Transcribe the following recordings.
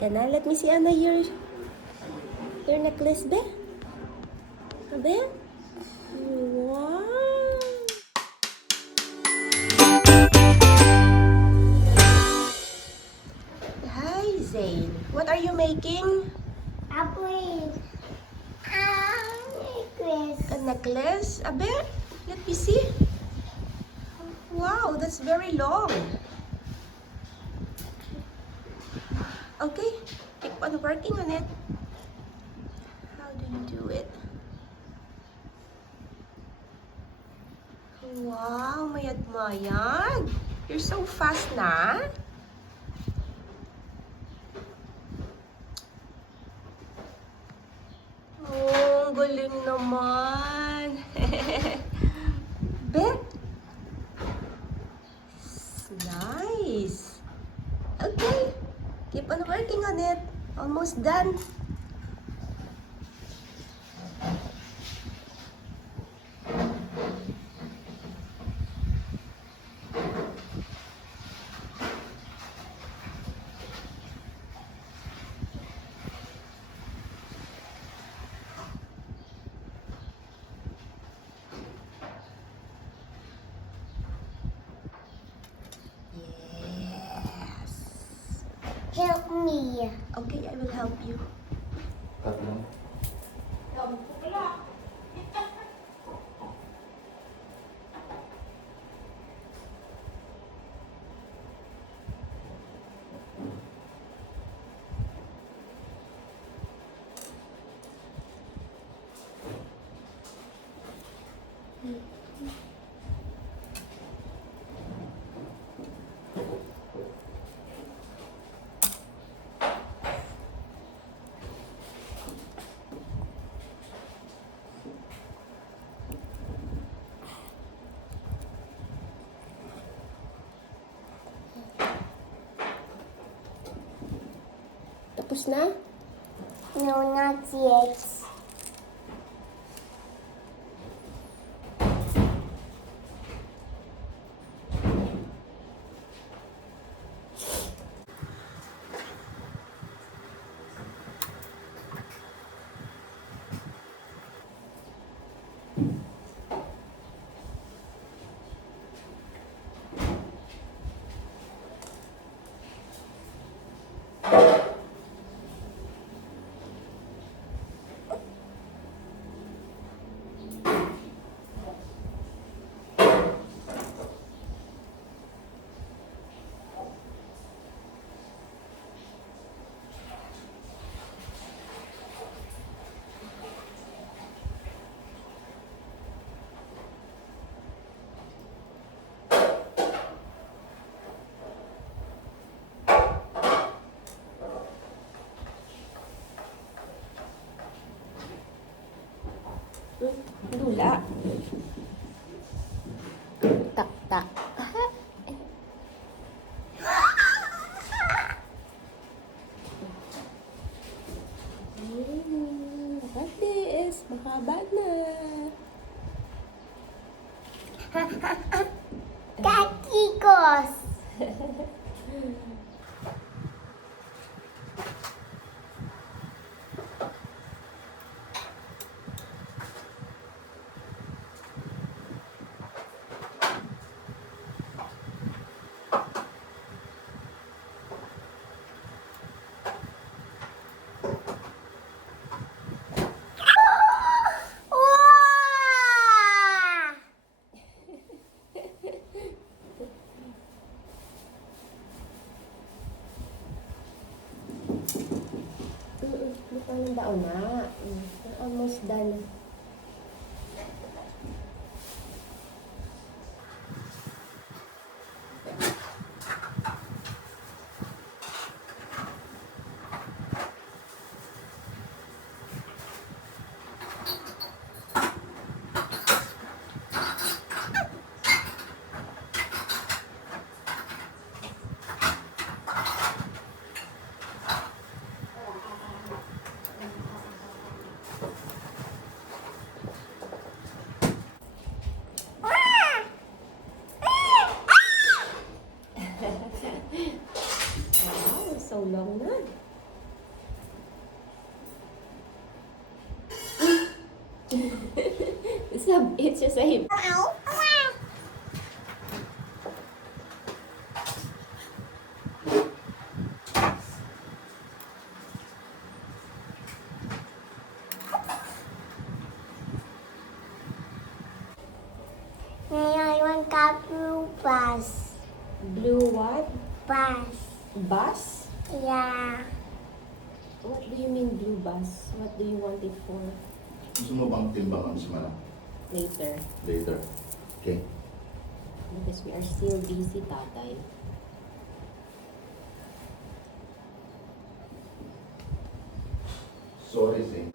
ka na. Let me see, Anna, your necklace, be? Be? Wow! Hi, Zane. What are you making? Necklace. A necklace? Abe? Let me see. Wow, that's very long. Okay, keep on working on it. How do you do it? Wow, mayad-mayad. You're so fast na. Oh, galing naman. Be? Nice. Okay, keep on working on it. Almost done. Yes. Help me. Okay, I will help you. Tatlong. Tapos na? No, not yet. Lula. Tak, tak. Nakatiis. Mahaba na. Kakikos. Wow! Mukha ng daon na. Almost done. It's just a hip. I want got blue bus. Blue what? Bus. Bus? Yeah. What do you mean blue bus? What do you want it for? Gusto mo bang timbangan si Manang Later. later? Okay. Because we are still busy, tatay. Sorry, Sing.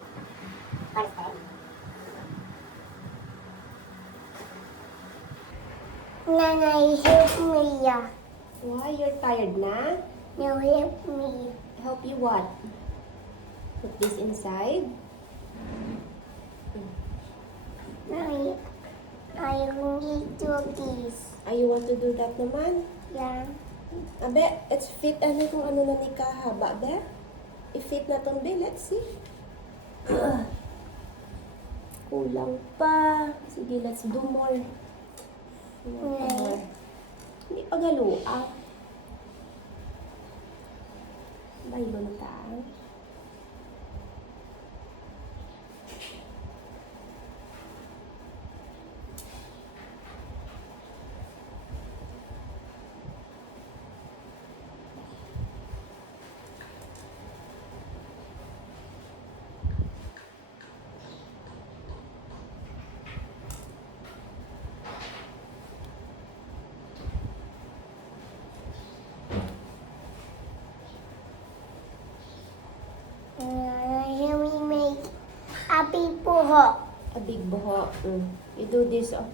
Nanay, help me. Why? You're tired na? No, help me. Help you what? Put this inside? I need cookies. You want to do that naman? Yeah. Abe, it's fit ano kung ano na ni kahaba, be? I-fit na tong be, let's see. Kulang pa. Sige, let's do more. More. Hindi pa galuak. Baybon ta. Here we make a big buhok. A big buhok. You do this, oh.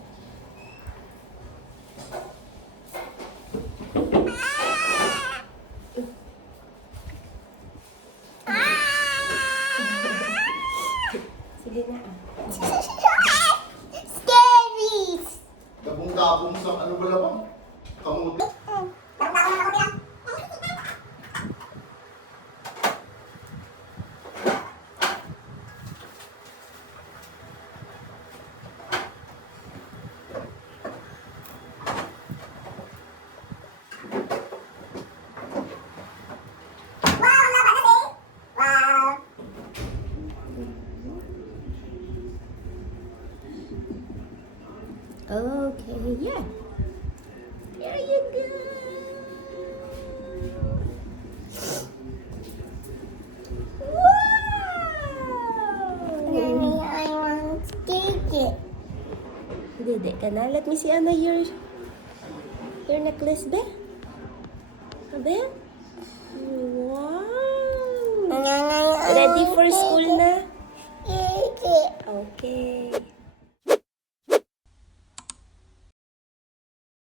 Sige na, Scary. Gabong-gabong sa ano ba labang? Kamuti. Okay, yeah. There you go. Mommy, Wow! I want to take it. Dede ka na. Let me see, Anna, your necklace, be? Be? Wow! Ready for school na? Take it. Okay.